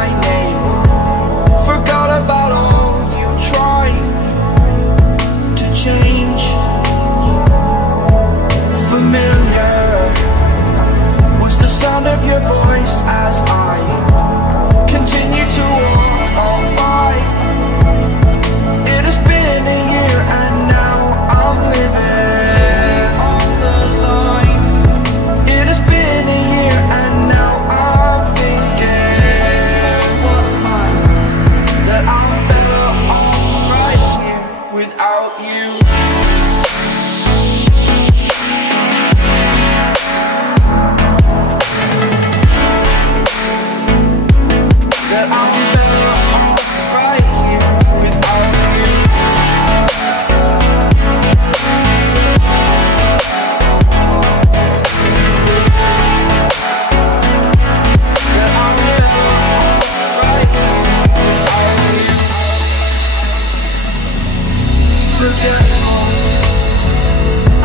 my name. Forgot about all you tried to change. Familiar was the sound of your voice as I continue to walk on by. It has been a year and now I'm living on the line. It has been a year and now I'm thinking what's mine, that I'm better off right here without you. That I'm better off right here without you. That I'm better off right here without you. Forgetful,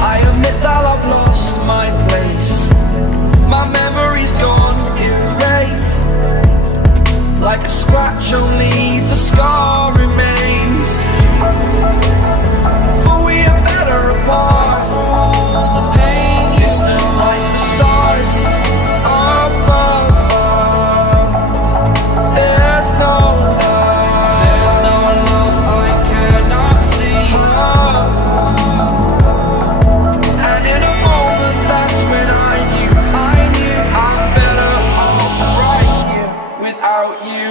I admit that I've lost my place. My memory's gone erased. Like a scratch, only the scar remains. For we are better apart from all the pain. Distant like the stars above. There's no love I cannot see. And in a moment, that's when I knew I'm better off right here without you.